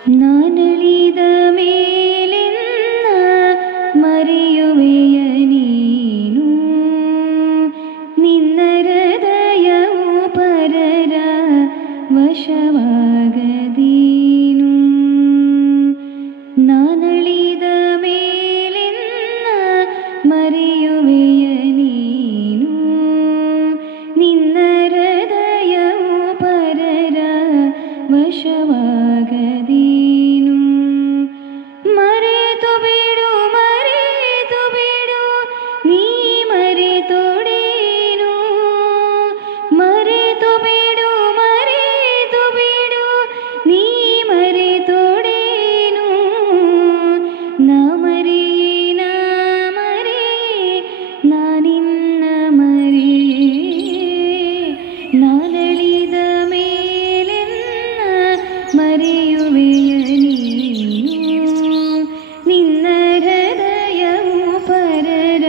ನಾನಳಿದ ಮೇಲೆನ್ನ ಮರೆಯುವೆಯ ನೀನು, ನಿನ್ನ ಹೃದಯವು ಪರರ ವಶವಾಗದೀನು. ನಾನಳಿದ ಮೇಲೆನ್ನ ಮರೆಯುವೆಯ ನೀನು, ನಿನ್ನ ಹೃದಯವು ಪರರ ವಶವಾಗದೀನು. ಮರೆತು ಬಿಡು ಮರೆತು ಬಿಡು ನೀ ಮರೆತೊಡೇನು, ಮರೆತು ಬಿಡು ಮರೆತು ಬಿಡು ನೀ ಮರೆತೊಡೇನು. ನಾ ಮರೆಯೇ ನಾ ಮರೆಯೇ ನಾನಿನ್ನ ಮರೆಯೇ, ನಾನಳಿದ ಮೇಲೆನ್ನ ಮರೆಯುವೆಯ ನೀನು, ನಿನ್ನ ಹೃದಯವು ಪರರ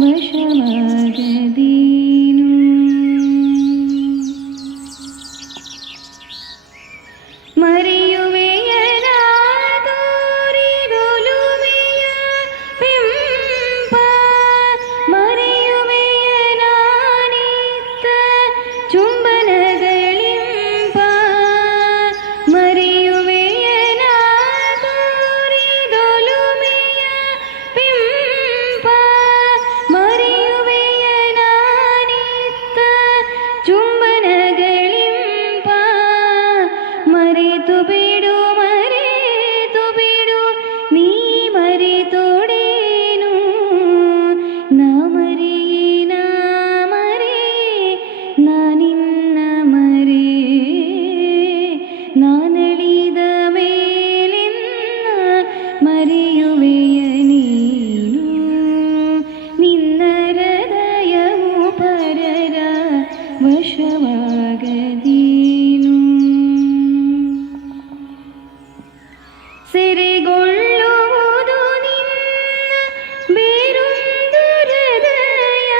ವಶವಾಗದೀನು. ಮರೆಯುವೆಯ ನಾ ತೋರಿದೊಲುಮೆಯ ಬಿಂಬ, ಮರೆಯುವೆಯ ನಾನಿತ್ತ ಚುಂಬನಗಳಿಂಬ. ಮರೆಯುವೆಯ ನಾ ತೋರಿದೊಲುಮೆಯ ಬಿಂಬ, ಮರೆಯುವೆಯ ನಾನಿತ್ತ ಚುಂಬನಗಳಿಂಬ. ಮರೆತು ಬಿಡು ಮರೆತು ಬಿಡು ನೀ ಮರೆತೊಡೇನು. ನಾ ಮರೆಯೇ ನಾ ಮರೆಯೇ ನಾನಿನ್ನ ಮರೆಯೇ, ನಾನಳಿದ ಮೇಲೆನ್ನ ಮರೆಯುವೆಯ ನೀನು, ನಿನ್ನ ಹೃದಯವು ಪರರ ವಶವಾಗದೀನು. ಸೆರೆಗೊಳ್ಳುವುದು ನಿನ್ನ ಬೇರೊಂದು ಹೃದಯ,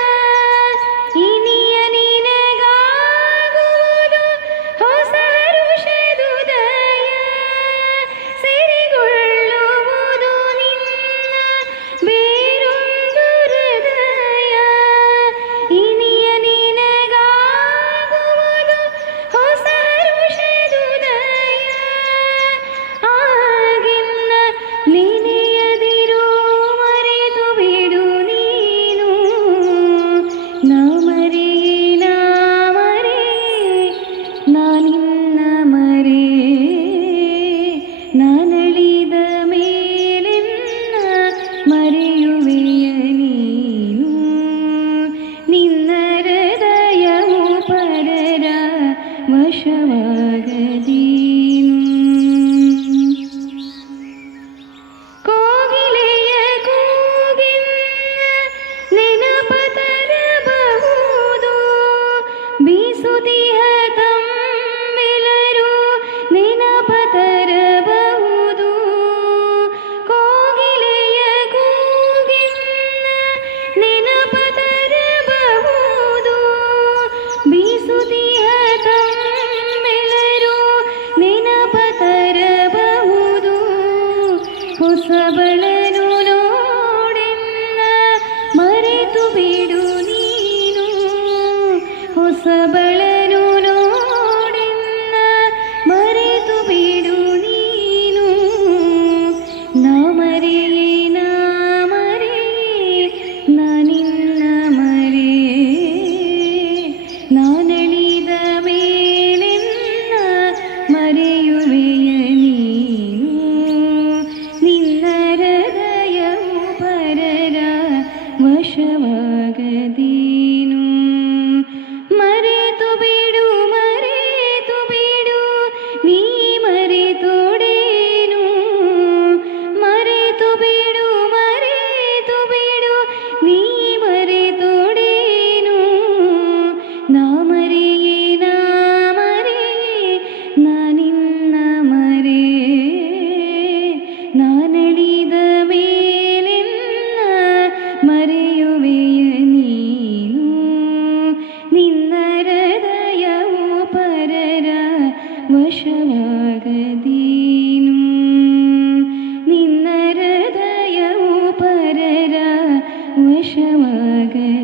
ಇನಿಯ ನಿನಗಾಗುವುದು ಹೊಸ ಹರುಷದುದಯ. ಸೆರೆಗೊಳ್ಳುವುದು ನಿನ್ನ ಬೇರೊಂದು ಹೃದಯ, ಇನಿಯ ನಿನಗಾಗುವುದು ಹೊಸ ಹರುಷದುದಯ. ಆಗಿನ್ನ ನೆನೆಯದಿರು ಮರೆತು ಬಿಡು ನೀನು, ನಾ ಮರೆಯೇ ನಾ ಮರೆಯೇ ನಾನಿನ್ನ ಮರೆಯೇ, ನಾನಳಿದ ಮೇಲೆನ್ನ ಮರೆಯುವೆಯ ನೀನು, ನಿನ್ನ ಹೃದಯವು ಪರರ ವಶವಾಗದೀನು. ಕೋಗಿಲೆಯ ಕೂಗಿನ ನೆನಪ ತರಬಹುದು, ಬೀಸುತ್ತಿಹ ತಮ್ಮೆಲ್ಲರೂ ನೆನಪ ತರಬಹುದು. ವಶವಾಗಲಿ.